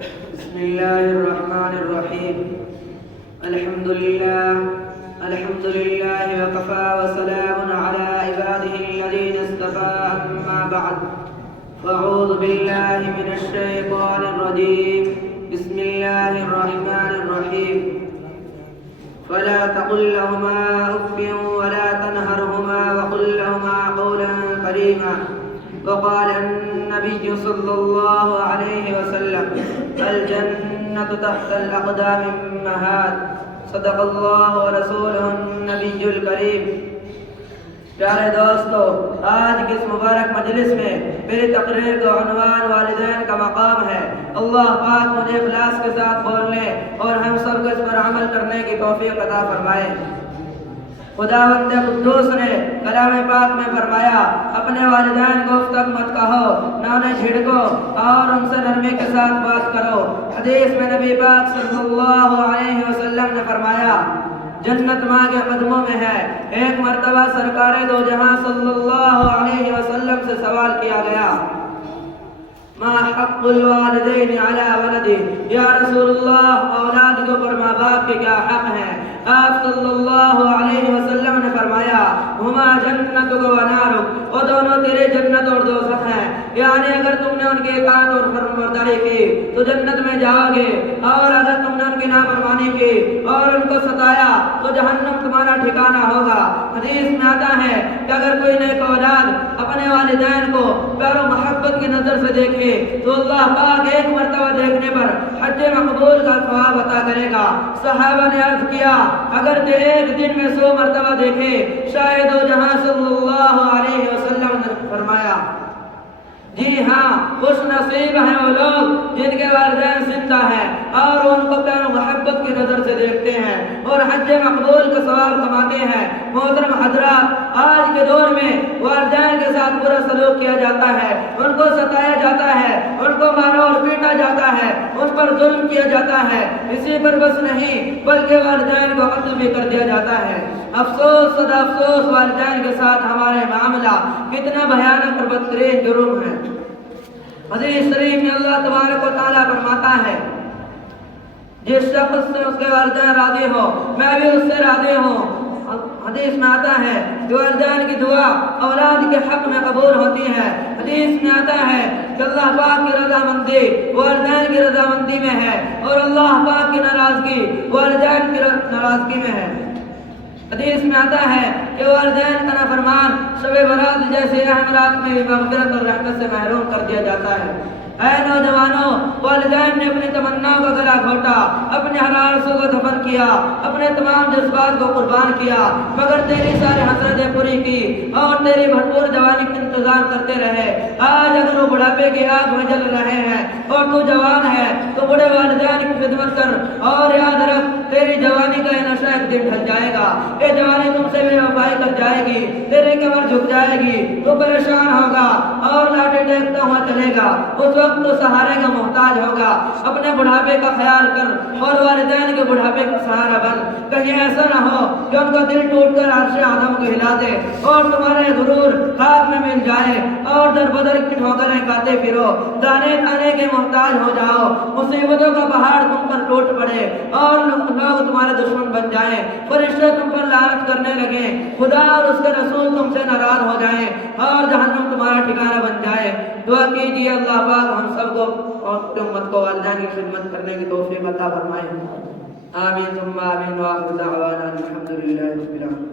بسم الله الرحمن الرحيم. الحمد لله وكفى وسلام على عباده الذين اصطفى. أما بعد فأعوذ بالله من الشيطان الرجيم. بسم الله الرحمن الرحيم. فلا تقل لهما أف ولا تنهرهما وقل لهما قولا كريما. وقال النبي صلى الله عليه وسلم: الجنة تحت الأقدام أمهات. صدق الله ورسوله النبي الكريم. پیارے دوستو، آج کی اس مبارک مجلس میں میری تقریر کا عنوان والدین کا مقام ہے۔ اللہ پاک مجھے اخلاص کے ساتھ بولنے اور ہم سب کو اس پر عمل کرنے کی توفیق عطا فرمائے۔ خداوند قدوس نے کلام پاک میں فرمایا: اپنے والدین کو اف تک مت کہو، نہ انہیں جھڑکو اور ان سے نرمی کے ساتھ بات کرو۔ حدیث میں نبی پاک صلی اللہ علیہ وسلم نے فرمایا: جنت ماں کے قدموں میں ہے۔ ایک مرتبہ سرکار دو جہاں صلی اللہ علیہ وسلم سے سوال کیا گیا: ما حق الوالدین علی ولدہ، یا رسول اللہ، اولاد کے اوپر ماں باپ کے کیا حق ہیں؟ آپ صلی اللہ علیہ وسلم نے فرمایا: ہما جنتک و نارک، وہ دونوں تیرے جنت اور دوزخ ہیں۔ یعنی اگر تم نے ان کے اطاعت اور فرمانبرداری کی تو جنت میں جاؤ گے، اور اگر تم نے ان کی نافرمانی کی اور ان کو ستایا تو جہنم تمہارا ٹھکانہ ہوگا۔ حدیث میں آتا ہے کہ اگر کوئی نیک اولاد اپنے والدین کو پیار و محبت کی نظر سے دیکھے تو اللہ پاک ایک مرتبہ دیکھنے پر حج مقبول کا ثواب عطا کرے گا۔ صحابہ نے عرض کیا: اگر تے ایک دن میں 100 مرتبہ دیکھے؟ شاید و جہاں صلی اللہ علیہ وسلم نے فرمایا: جی ہاں، خوش نصیب ہیں وہ لوگ جن کے والدین زندہ ہیں اور ان کو پیار و محبت کی نظر سے دیکھتے ہیں اور حج مقبول کا ثواب کماتے ہیں۔ محترم حضرات، آج کے دور میں والدین کے ساتھ برا سلوک کیا جاتا ہے، ان کو ستایا جاتا ہے، ان کو مارا اور پیٹا جاتا ہے، ان پر ظلم کیا جاتا ہے۔ اسی پر بس نہیں بلکہ والدین کو قتل بھی کر دیا جاتا ہے۔ افسوس صدا افسوس، والدین کے ساتھ ہمارے معاملہ کتنا بھیانک اور بدترین جرم ہے۔ حدیث شریف میں اللہ تبارک و تعالیٰ فرماتا ہے: جس شخص سے اس کے والدین راضی ہو میں بھی اس سے راضی ہوں۔ حدیث میں آتا ہے کہ والدین کی دعا اولاد کے حق میں قبول ہوتی ہے۔ حدیث میں آتا ہے کہ اللہ پاک کی رضامندی والدین کی رضامندی میں ہے اور اللہ پاک کی ناراضگی والدین کی ناراضگی میں ہے۔ حدیث میں آتا ہے کہ والدین کا نافرمان شب برات جیسے اہم رات میں بھی مغفرت اور رحمت سے محروم کر دیا جاتا ہے۔ اے نوجوانوں، والدین نے اپنی تمناؤں کا گلا گھونٹا، اپنے حرارتوں کو دفن کیا، اپنے تمام جذبات کو قربان کیا، مگر تیری ساری حسرتیں پوری کی اور تیری بھرپور جوانی کا انتظام کرتے رہے۔ آج اگر وہ بڑھاپے کی آگ میں جل رہے ہیں اور تو جوان ہے تو بڑے والدین کی خدمت کر اور یاد رکھ تیری جوانی کا یہ نشہ ایک دن ڈھل جائے گا۔ یہ جوانی تم سے بے وفائی کر جائے گی، تیرے کمر جھک جائے گی، تو پریشان ہوگا اور لاٹھی ٹیکتا ہوا چلے گا۔ اس وقت تو سہارے کا محتاج ہوگا۔ اپنے بڑھاپے کا خیال کر اور والدین کے بڑھاپے کا سہارا بن۔ کہیں ایسا نہ ہو کہ ان کا دل ٹوٹ کر عرش آدم کو ہلا دے اور تمہارے غرور خاک میں مل جائے اور در بدر کی ٹھوکریں کھاتے پھرو، دانے کھانے کے محتاج ہو جاؤ، مصیبتوں کا پہاڑ تم پر ٹوٹ پڑے اور لوگ تمہارے دشمن بن جائیں، فرشتے تم پر لعنت کرنے لگیں، خدا اور اس کے رسول تم سے ناراض ہو جائیں اور جہنم تمہارا ٹھکانہ بن جائے۔ دعا کیجیے اللہ پاک ہم سب کو اور اپنی امت کو والدین کی خدمت کرنے کی توفیق عطا فرمائے۔ آمین ثم آمین، وآخر دعوانا الحمد للہ رب العالمین۔